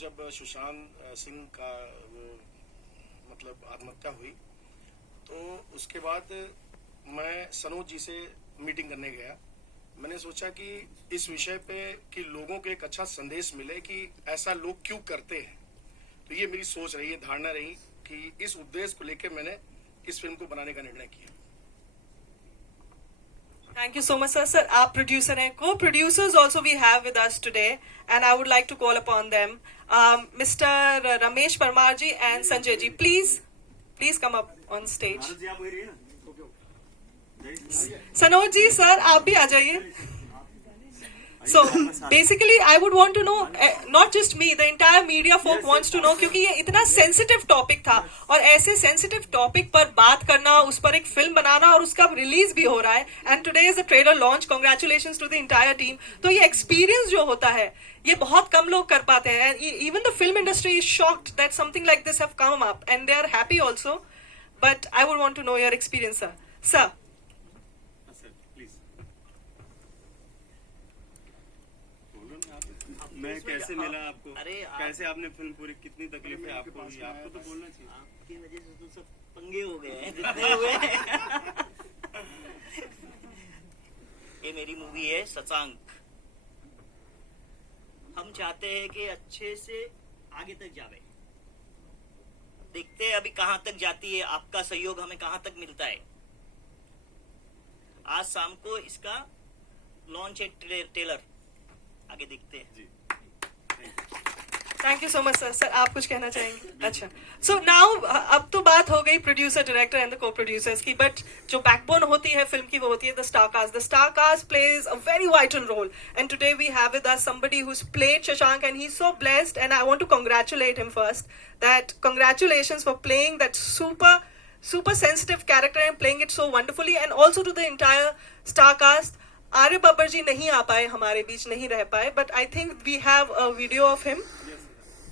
जब सुशांत सिंह का वो मतलब आत्महत्या हुई तो उसके बाद मैं सनोज जी से मीटिंग करने गया। मैंने सोचा कि इस विषय पे कि लोगों को एक अच्छा संदेश मिले कि ऐसा लोग क्यों करते हैं। तो ये मेरी सोच रही है, धारणा रही कि इस उद्देश्य को लेकर मैंने इस फिल्म को बनाने का निर्णय किया। Thank you so much, sir. Sir, आप producer हैं. Co-producers also we have with us today, and I would like to call upon them, Mr. Ramesh Parmar ji and Sanjay ji. Please come up on stage. Sanoj ji, sir, आप भी आ जाइए. So basically, I would want to know, not just me, the entire media folk wants to know, क्योंकि ये इतना sensitive topic था और ऐसे sensitive topic पर बात करना, उस पर एक फिल्म बनाना और उसका रिलीज भी हो रहा है. And today is the trailer launch. Congratulations to the entire team. तो ये experience जो होता है, ये बहुत कम लोग कर पाते हैं. And even the film industry is shocked that something like this have come up, and they are happy also. But I would want to know your experience, sir. Sir. मैं कैसे मिला आपको? कैसे आपने फिल्म पूरी, कितनी तकलीफें आपको हुई? आपको तो बोलना चाहिए. आपकी वजह से तो सब पंगे हो गए हैं जितने हुए. ये मेरी मूवी है शशांक. हम चाहते हैं कि अच्छे से आगे तक जावे. देखते हैं अभी कहाँ तक जाती है. आपका सहयोग हमें कहाँ तक मिलता है. आज शाम को इसका लॉन्च है ट्रेलर. आगे देखते हैं. Thank you so much sir. Sir आप कुछ कहना चाहेंगे? अच्छा, सो नाउ अब तो बात हो गई प्रोड्यूसर, डायरेक्टर एंड द को प्रोड्यूसर्स की, बट जो बैकबोन होती है फिल्म की वो होती है the star cast. The star cast plays a very vital role, and today we have with us somebody who's played Shashank, and he's so blessed, and I want to congratulate him first. That congratulations for playing that super sensitive character and playing it so wonderfully, and also to the entire star cast. आर्य बब्बर जी नहीं आ पाए, हमारे बीच नहीं रह पाए, but I think we have a video of him.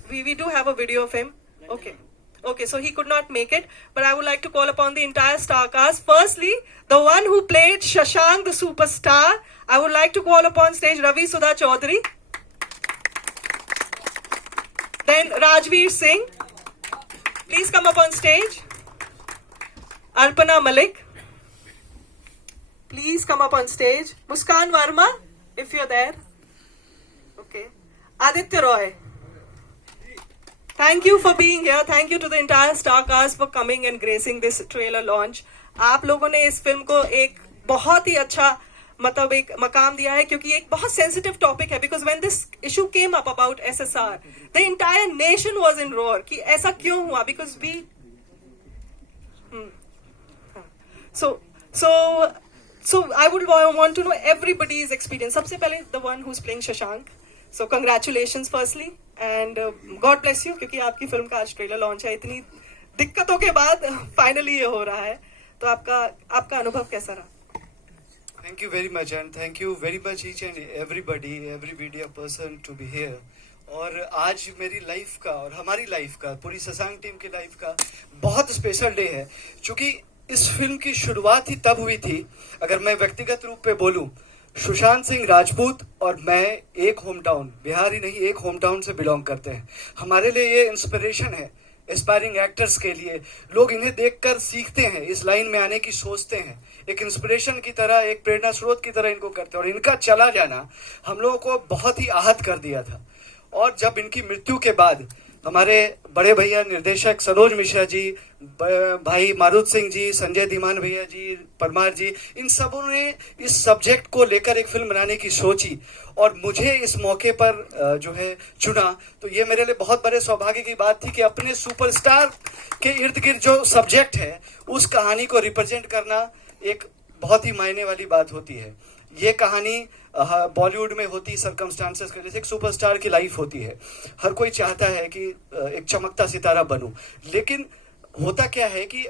We do have a video of him. Okay, so he could not make it, but I would like to call upon the entire star cast. Firstly, the one who played Shashank the superstar, I would like to call upon stage Ravi Sudha Chaudhary. Then Rajveer Singh, please come up on stage. Arpana Malik, please come up on stage. Muskan Verma, if you're there. Okay. Aditya Roy. Thank you for being here. Thank you to the entire star cast for coming and gracing this trailer launch. आप लोगों ने इस film को एक बहुत ही अच्छा मतलब एक मकाम दिया है, क्योंकि एक बहुत sensitive topic है. Because when this issue came up about SSR, the entire nation was in roar कि ऐसा क्यों हुआ? Because we So I would want to know everybody's experience. सबसे पहले the one who's playing Shashank. So congratulations firstly, and God bless you, क्योंकि आपकी film का आज ट्रेलर लॉन्च है. इतनी दिक्कतों के बाद फाइनली ये हो रहा है, तो आपका अनुभव कैसा रहा? Thank you very much, and thank you very much each and everybody, every media person to be here. और आज मेरी लाइफ का और हमारी लाइफ का, पूरी शशांक टीम की लाइफ का बहुत स्पेशल डे है, क्योंकि इस फिल्म की शुरुआत ही तब हुई थी. अगर मैं व्यक्तिगत रूप पे बोलूं, सुशांत सिंह राजपूत और मैं एक होम टाउन, बिहार ही नहीं एक होम टाउन से बिलोंग करते हैं. हमारे लिए ये इंस्पिरेशन है एस्पायरिंग एक्टर्स के लिए. लोग इन्हें देखकर सीखते हैं, इस लाइन में आने की सोचते हैं, एक इंस्पिरेशन की तरह, एक प्रेरणा स्रोत की तरह इनको करते हैं. और इनका चला जाना हम लोगों को बहुत ही आहत कर दिया था. और जब इनकी मृत्यु के बाद हमारे बड़े भैया निर्देशक सनोज मिश्रा जी, भाई मारुत सिंह जी, संजय धीमान भैया जी, परमार जी, इन सबों ने इस सब्जेक्ट को लेकर एक फिल्म बनाने की सोची और मुझे इस मौके पर जो है चुना. तो ये मेरे लिए बहुत बड़े सौभाग्य की बात थी कि अपने सुपरस्टार के इर्द गिर्द जो सब्जेक्ट है उस कहानी को रिप्रेजेंट करना एक बहुत ही मायने वाली बात होती है. ये कहानी बॉलीवुड में होती सर्कमस्टांसेस के जैसे एक सुपरस्टार की लाइफ होती है. हर कोई चाहता है कि एक चमकता सितारा बनूं, लेकिन होता क्या है कि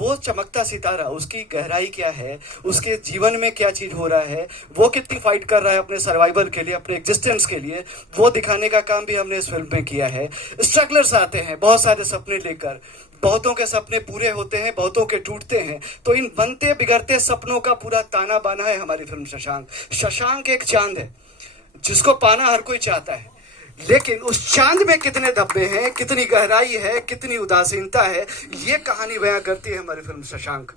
वो चमकता सितारा, उसकी गहराई क्या है, उसके जीवन में क्या चीज हो रहा है, वो कितनी फाइट कर रहा है अपने सर्वाइवल के लिए, अपने एग्जिस्टेंस के लिए, वो दिखाने का काम भी हमने इस फिल्म में किया है. स्ट्रगलर्स आते हैं बहुत सारे सपने लेकर, बहुतों के सपने पूरे होते हैं, बहुतों के टूटते हैं. तो इन बनते बिगड़ते सपनों का पूरा ताना बाना है हमारी फिल्म शशांक. शशांक एक चांद है जिसको पाना हर कोई चाहता है, लेकिन उस चांद में कितने धब्बे हैं, कितनी गहराई है, कितनी उदासीनता है, ये कहानी बयां करती है हमारी फिल्म शशांक।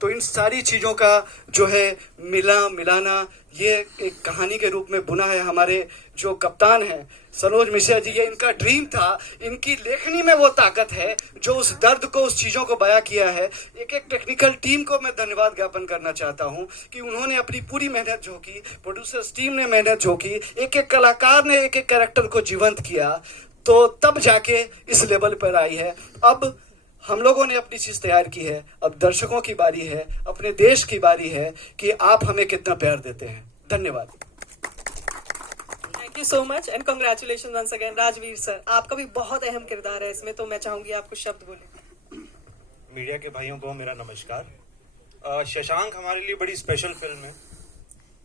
तो इन सारी चीज़ों का जो है मिलाना ये एक कहानी के रूप में बुना है। हमारे जो कप्तान हैं सनोज मिश्रा जी, ये इनका ड्रीम था, इनकी लेखनी में वो ताकत है जो उस दर्द को, उस चीज़ों को बयां किया है। एक एक टेक्निकल टीम को मैं धन्यवाद ज्ञापन करना चाहता हूं कि उन्होंने अपनी पूरी मेहनत झोंकी, प्रोड्यूसर्स टीम ने मेहनत झोंकी, एक एक कलाकार ने एक एक कैरेक्टर को जीवंत किया, तो तब जाके इस लेवल पर आई है। अब हम लोगों ने अपनी चीज तैयार की है, अब दर्शकों की बारी है, अपने देश की बारी है कि आप हमें कितना प्यार देते हैं। धन्यवाद। Thank you so much and congratulation once again. Rajveer sir, आपका भी बहुत अहम किरदार है इसमें, तो मैं चाहूंगी आप कुछ शब्द बोलें। मीडिया के भाइयों को मेरा नमस्कार। शशांक हमारे लिए बड़ी स्पेशल फिल्म है।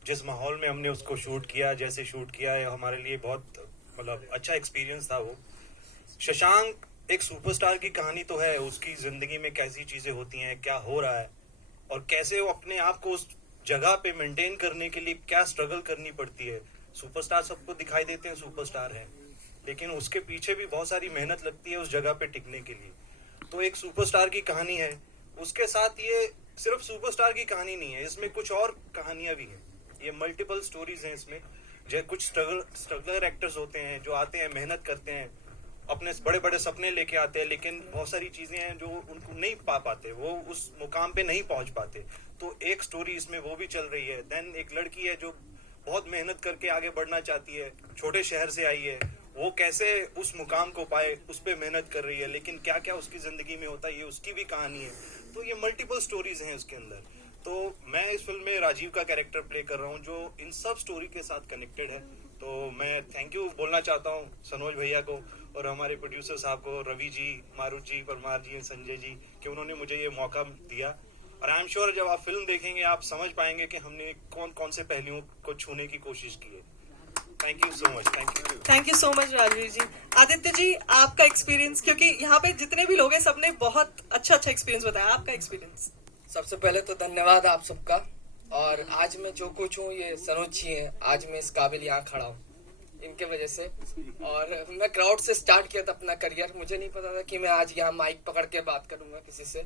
जिस माहौल में हमने उसको शूट किया, जैसे शूट किया है, हमारे लिए बहुत मतलब अच्छा एक्सपीरियंस था वो। शशांक एक सुपरस्टार की कहानी तो है, उसकी जिंदगी में कैसी चीजें होती हैं, क्या हो रहा है और कैसे वो अपने आप को उस जगह पे मेंटेन करने के लिए क्या स्ट्रगल करनी पड़ती है। सुपरस्टार सबको दिखाई देते हैं, सुपरस्टार हैं, लेकिन उसके पीछे भी बहुत सारी मेहनत लगती है उस जगह पे टिकने के लिए। तो एक सुपरस्टार की कहानी है, उसके साथ ये सिर्फ सुपरस्टार की कहानी नहीं है, इसमें कुछ और कहानियां भी हैं। ये मल्टीपल स्टोरीज हैं इसमें। जो कुछ स्ट्रगलर एक्टर्स होते हैं जो आते हैं, मेहनत करते हैं, अपने बड़े बड़े सपने लेके आते हैं, लेकिन बहुत सारी चीजें हैं जो उनको नहीं पा पाते, वो उस मुकाम पे नहीं पहुंच पाते। तो एक स्टोरी इसमें वो भी चल रही है। देन एक लड़की है जो बहुत मेहनत करके आगे बढ़ना चाहती है, छोटे शहर से आई है, वो कैसे उस मुकाम को पाए, उस पर मेहनत कर रही है, लेकिन क्या क्या उसकी जिंदगी में होता है, ये उसकी भी कहानी है। तो ये मल्टीपल स्टोरीज हैं उसके अंदर। तो मैं इस फिल्म में राजीव का कैरेक्टर प्ले कर रहा हूँ जो इन सब स्टोरी के साथ कनेक्टेड है। तो मैं थैंक यू बोलना चाहता हूँ सनोज भैया को और हमारे प्रोड्यूसर साहब को, रवि जी, मारुत जी, परमार जी, संजय जी, कि उन्होंने मुझे ये मौका दिया। और आई एम श्योर जब आप फिल्म देखेंगे आप समझ पाएंगे कि हमने कौन कौन से पहलुओं को छूने की कोशिश की है। Thank you so much. Thank you so much Rajveer ji. Aditya ji, आपका एक्सपीरियंस, क्योंकि यहाँ पे जितने भी लोग हैं सबने बहुत अच्छा एक्सपीरियंस बताया, आपका एक्सपीरियंस। सबसे पहले तो धन्यवाद आप सबका। और आज मैं जो कुछ हूँ ये सनोज जी हैं, आज मैं इस काबिल यहाँ खड़ा हूँ इनके वजह से। और मैं क्राउड से स्टार्ट किया था अपना करियर, मुझे नहीं पता था कि मैं आज यहाँ माइक पकड़ के बात करूंगा किसी से।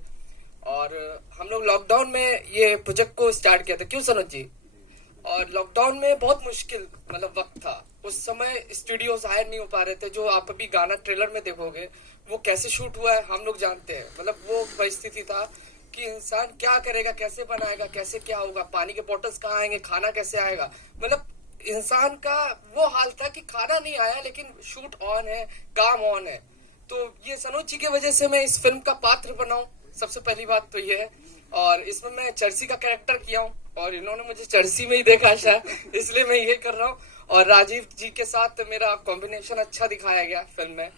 और हम लोग लॉकडाउन में ये प्रोजेक्ट को स्टार्ट किया था, क्यों सनोज जी? और लॉकडाउन में बहुत मुश्किल मतलब वक्त था, उस समय स्टूडियोज हायर नहीं हो पा रहे थे। जो आप अभी गाना ट्रेलर में देखोगे वो कैसे शूट हुआ है हम लोग जानते हैं। मतलब वो परिस्थिति था कि इंसान क्या करेगा, कैसे बनाएगा, कैसे क्या होगा, पानी के बॉटल्स कहाँ आएंगे, खाना कैसे आएगा। मतलब इंसान का वो हाल था कि खाना नहीं आया लेकिन शूट ऑन है, काम ऑन है। तो ये सनोज जी की वजह से मैं इस फिल्म का पात्र बनाऊं, सबसे पहली बात तो ये है। और इसमें मैं चर्सी का कैरेक्टर किया हूँ और इन्होंने मुझे चर्सी में ही देखा शायद, इसलिए मैं ये कर रहा हूँ। और राजीव जी के साथ मेरा कॉम्बिनेशन अच्छा दिखाया गया फिल्म में।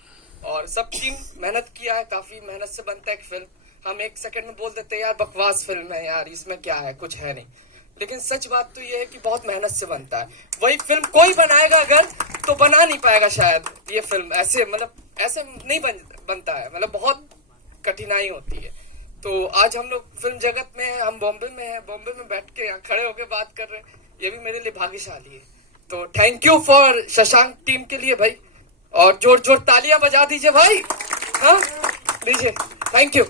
और सब टीम मेहनत किया है, काफी मेहनत से बनता है एक फिल्म। हम एक सेकंड में बोल देते हैं यार बकवास फिल्म है यार, इसमें क्या है, कुछ है नहीं, लेकिन सच बात तो ये है कि बहुत मेहनत से बनता है। वही फिल्म कोई बनाएगा अगर तो बना नहीं पाएगा शायद ये फिल्म, ऐसे मतलब ऐसे नहीं बनता है, मतलब बहुत कठिनाई होती है। तो आज हम लोग फिल्म जगत में हैं, हम बॉम्बे में हैं, बॉम्बे में बैठ के यहाँ खड़े होके बात कर रहे हैं, ये भी मेरे लिए भाग्यशाली है। तो thank you for Shashank team के लिए भाई, और जोर जोर तालियां बजा दीजिए भाई। हाँ दीजिए, thank you.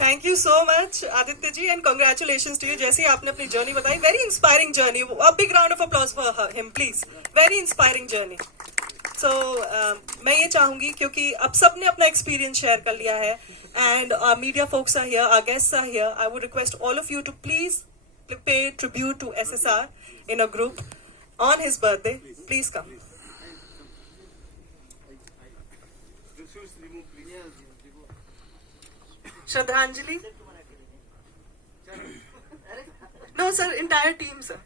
Thank you so much Aditya ji and congratulation to you. जैसे ही आपने अपनी जर्नी बताई, very inspiring journey. A big round of applause for him please, very inspiring journey. So मैं ये चाहूंगी क्योंकि अब सबने अपना एक्सपीरियंस शेयर कर लिया है and media folks are here, our guests are here, I would request all of you to please pay tribute to SSR in a group on his birthday. Please come. Shraddhanjali? No sir, entire team sir.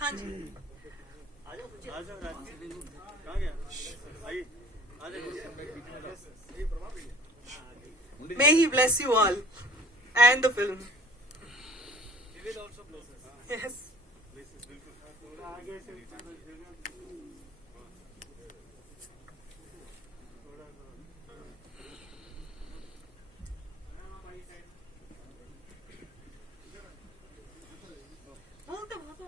हाँ जी। कहाँ गया? आइए, आ जाइए। May he bless you all and the film. He will also bless us. Yes. बोलते बहुत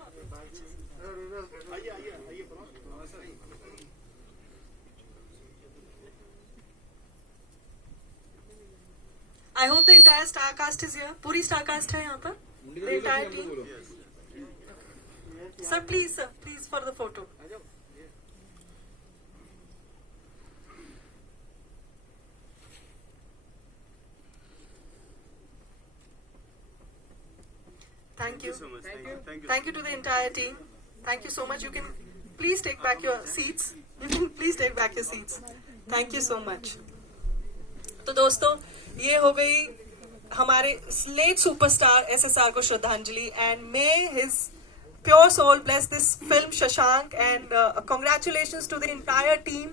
I hope the entire star cast is here. पूरी star cast है यहाँ पर? The entire team. Sir, please, for the photo. Thank you. so much. Thank you. Thank you to the entire team. Thank you so much. You can please take back your seats. You can please take back your seats. Thank you so much. तो दोस्तों ये हो गई हमारे late superstar SSR को श्रद्धांजलि and may his pure soul bless this film Shashank and congratulations to the entire team.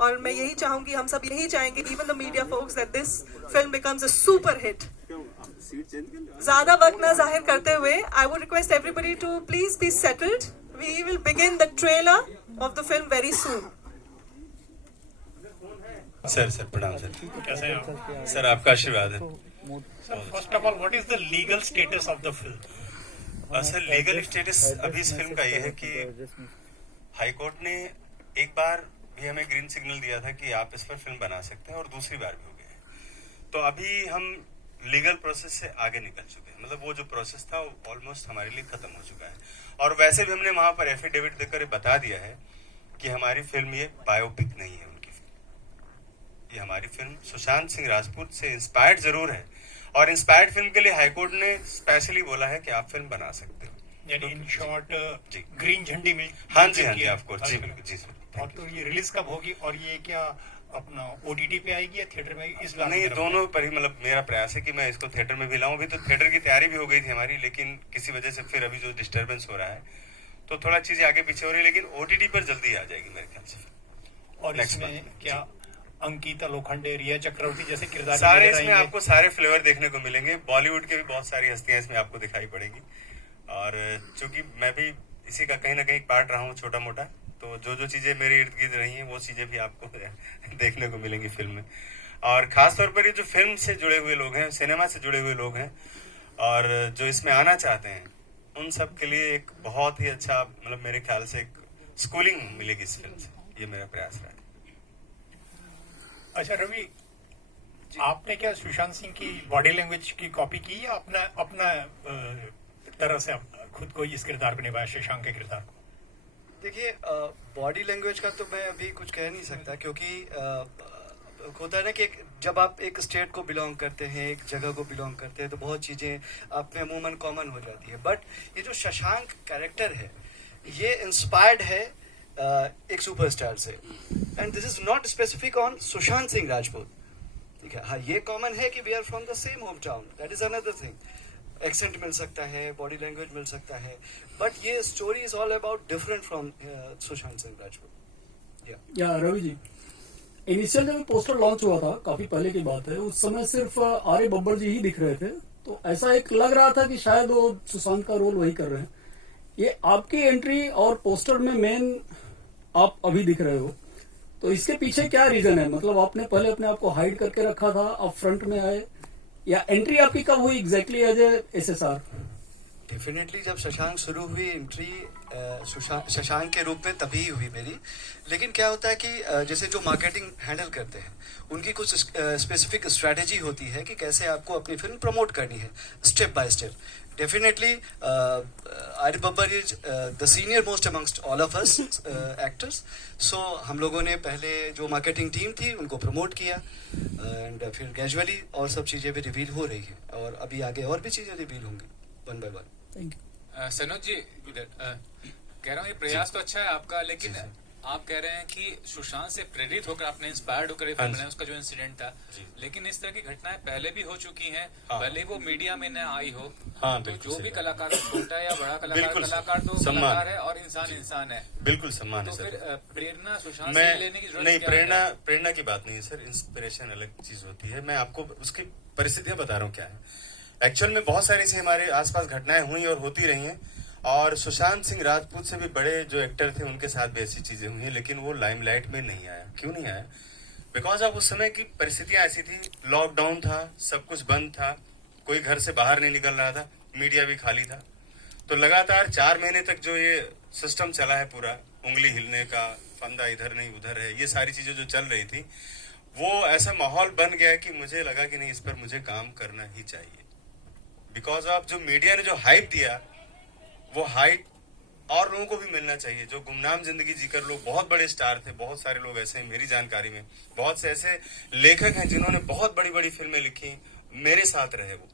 और मैं यही चाहूंगी, हम सब यही चाहेंगे, even the media folks, that this film becomes a super hit. क्यों आप सीट चेंज कर लो? ज्यादा वक्त न जाहिर करते हुए I would request everybody to please be settled. We will begin the trailer of the film very soon. Sir प्रणाम सर. कैसे हैं आप? सर आपका आशीर्वाद है. Sir first of all what is the legal status of the film? Sir legal status अभी इस film का ये है कि हाई कोर्ट ने एक बार भी हमें ग्रीन सिग्नल दिया था कि आप इस पर फिल्म बना सकते हैं और दूसरी बार भी हो गया है. तो अभी हम लीगल प्रोसेस से आगे निकल चुके हैं. मतलब वो जो प्रोसेस था वो ऑलमोस्ट हमारे लिए खत्म हो चुका है. और वैसे भी हमने वहां पर एफिडेविट देकर बता दिया है कि हमारी फिल्म ये बायोपिक नहीं है. उनकी फिल्म, ये हमारी फिल्म सुशांत सिंह राजपूत से इंस्पायर्ड जरूर है. और इंस्पायर्ड फिल्म के लिए हाईकोर्ट ने स्पेशली बोला है कि आप फिल्म बना सकते हो. यानी इन शॉर्ट जी. ग्रीन झंडी मिल. हाँ जी ऑफ कोर्स. जी बिल्कुल जी सर. और तो ये रिलीज कब होगी और ये क्या अपना OTT पे आएगी या थिएटर में? इस बार नहीं, दोनों पर ही. मतलब मेरा प्रयास है कि मैं इसको थिएटर में भी लाऊं. अभी तो थिएटर की तैयारी भी हो गई थी हमारी, लेकिन किसी वजह से फिर अभी जो डिस्टर्बेंस हो रहा है तो थोड़ा चीजें आगे पीछे हो रही है. लेकिन OTT पर जल्दी आ जाएगी मेरे ख्याल से. और next इसमें month. क्या अंकिता लोखंडे, रिया चक्रवर्ती जैसे किरदार सारे नजर इसमें आएंगे? आपको सारे फ्लेवर देखने को मिलेंगे. बॉलीवुड के भी बहुत सारी हस्तियां इसमें आपको दिखाई पड़ेंगी. और चूंकि मैं भी इसी का कहीं ना कहीं पार्ट रहा हूँ छोटा मोटा, तो जो चीजें मेरे इर्द गिर्द रही हैं वो चीजें भी आपको देखने को मिलेंगी फिल्म में. और खास तौर पर ये जो फिल्म से जुड़े हुए लोग हैं, सिनेमा से जुड़े हुए लोग हैं और जो इसमें आना चाहते हैं, उन सब के लिए एक बहुत ही अच्छा, मतलब मेरे ख्याल से एक स्कूलिंग मिलेगी इस फिल्म से. ये मेरा प्रयास रहा है. अच्छा रवि, आपने क्या सुशांत सिंह की बॉडी लैंग्वेज की कॉपी की या अपना तरह से खुद को इस किरदार को निभाया, शशांक के किरदार को? देखिए, बॉडी लैंग्वेज का तो मैं अभी कुछ कह नहीं सकता, क्योंकि होता है ना कि जब आप एक स्टेट को बिलोंग करते हैं, एक जगह को बिलोंग करते हैं, तो बहुत चीजें आप में अमूमन कॉमन हो जाती है. बट ये जो शशांक कैरेक्टर है, ये इंस्पायर्ड है एक सुपरस्टार से. And this is not specific on Sushant Singh Rajput. ठीक है, हाँ ये कॉमन है कि we are from the same home town. That is another thing. Accent मिल सकता है, बॉडी लैंग्वेज मिल सकता है, बट ये story is all about different from Sushant Singh Rajput. या रवि जी, इनिशियल जब पोस्टर लॉन्च हुआ था, काफी पहले की बात है, उस समय सिर्फ आर्य बब्बर जी ही दिख रहे थे. तो ऐसा एक लग रहा था कि शायद वो सुशांत का रोल वही कर रहे हैं. ये आपकी एंट्री और पोस्टर में मेन आप अभी दिख रहे हो, तो इसके पीछे क्या रीजन है? मतलब आपने पहले अपने आप को हाइड करके रखा था, अब फ्रंट में आए, या एंट्री आपकी कब हुई exactly as a SSR? Definitely जब शशांक शुरू हुई एंट्री शशांक के रूप में तभी हुई मेरी. लेकिन क्या होता है कि जैसे जो मार्केटिंग हैंडल करते हैं, उनकी कुछ स्पेसिफिक स्ट्रैटेजी होती है कि कैसे आपको अपनी फिल्म प्रमोट करनी है, step by step. Definitely Arya Babbar is the senior most amongst all of us actors. So हम लोगों ने पहले जो मार्केटिंग टीम थी उनको प्रमोट किया, एंड फिर ग्रेजुअली और सब चीजें भी रिवील हो रही है, और अभी आगे और भी चीजें रिवील होंगी वन बाय वन. सनोज जी, कह रहा हूँ ये प्रयास तो अच्छा है आपका, लेकिन आप कह रहे हैं कि सुशांत से प्रेरित होकर आपने इंस्पायर्ड होकर फिल्म बनाई, उसका जो इंसिडेंट था. लेकिन इस तरह की घटनाएं पहले भी हो चुकी हैं. भले वो मीडिया में न आई हो, तो जो भी कलाकार, छोटा या बड़ा कलाकार तो कलाकार है और इंसान है. बिल्कुल सम्मान है. तो फिर प्रेरणा सुशांत से लेने की जरूरत नहीं, प्रेरणा की बात नहीं है सर. इंस्पिरेशन अलग चीज होती है. मैं आपको उसकी परिस्थितियां बता रहा हूँ क्या है. एक्चुअल में बहुत सारी से हमारे आसपास घटनाएं हुई और होती रही हैं, और सुशांत सिंह राजपूत से भी बड़े जो एक्टर थे उनके साथ भी ऐसी चीजें हुई हैं, लेकिन वो लाइमलाइट में नहीं आया. क्यों नहीं आया? बिकॉज अब उस समय की परिस्थितियां ऐसी थी, लॉकडाउन था, सब कुछ बंद था, कोई घर से बाहर नहीं निकल रहा था, मीडिया भी खाली था. तो लगातार 4 महीने तक जो ये सिस्टम चला है पूरा, उंगली हिलने का, फंदा इधर नहीं उधर है, ये सारी चीजें जो चल रही थी, वो ऐसा माहौल बन गया कि मुझे लगा कि नहीं, इस पर मुझे काम करना ही चाहिए। बिकॉज ऑफ जो मीडिया ने जो हाइप दिया, वो हाइप और लोगों को भी मिलना चाहिए। जो गुमनाम जिंदगी जीकर लोग बहुत बड़े स्टार थे, बहुत सारे लोग ऐसे हैं मेरी जानकारी में, बहुत से ऐसे लेखक हैं जिन्होंने बहुत बड़ी बड़ी फिल्में लिखी, मेरे साथ रहे, वो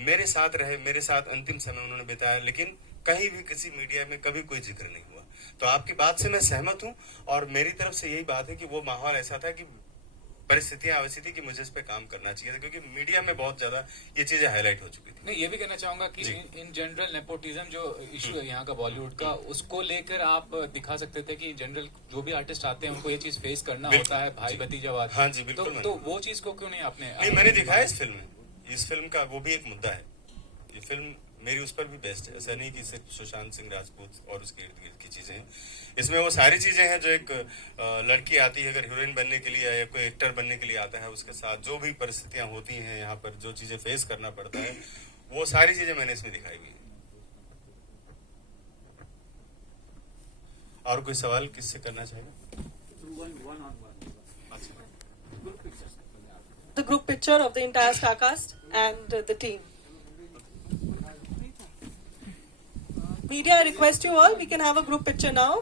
मेरे साथ रहे, मेरे साथ अंतिम समय उन्होंने बिताया, लेकिन कहीं भी किसी मीडिया में कभी कोई जिक्र नहीं हुआ। तो आपकी बात से मैं सहमत हूं, और मेरी तरफ से यही बात है कि वो माहौल ऐसा था कि परिस्थितियां ऐसी थी कि मुझे इस पे काम करना चाहिए था, क्योंकि मीडिया में बहुत ज्यादा ये चीजें हाईलाइट हो चुकी थी। नहीं, ये भी कहना चाहूंगा कि इन जनरल नेपोटिज्म जो इशू है यहाँ का बॉलीवुड का, उसको लेकर आप दिखा सकते थे कि जनरल जो भी आर्टिस्ट आते हैं उनको ये चीज फेस करना होता है, भाई भतीजावाद। हाँ जी, बिल्कुल। तो वो चीज को क्यों नहीं आपने? नहीं, मैंने दिखाया इस फिल्म में। इस फिल्म का वो भी एक मुद्दा है। ये फिल्म मेरी उस पर भी बेस्ट है। ऐसा नहीं कि सिर्फ सुशांत सिंह राजपूत और उसके इर्द गिर्द की चीजें हैं। इसमें वो सारी चीजें हैं जो एक लड़की आती है अगर हीरोइन बनने के लिए या कोई एक्टर बनने के लिए आता है, उसके साथ जो भी परिस्थितियां होती हैं, यहाँ पर जो चीजें फेस करना पड़ता है, वो सारी चीजें मैंने इसमें दिखाई हुई है। और कोई सवाल किससे करना चाहेगा? The group picture of the entire star cast and the team. Media, I request you all, we can have a group picture now.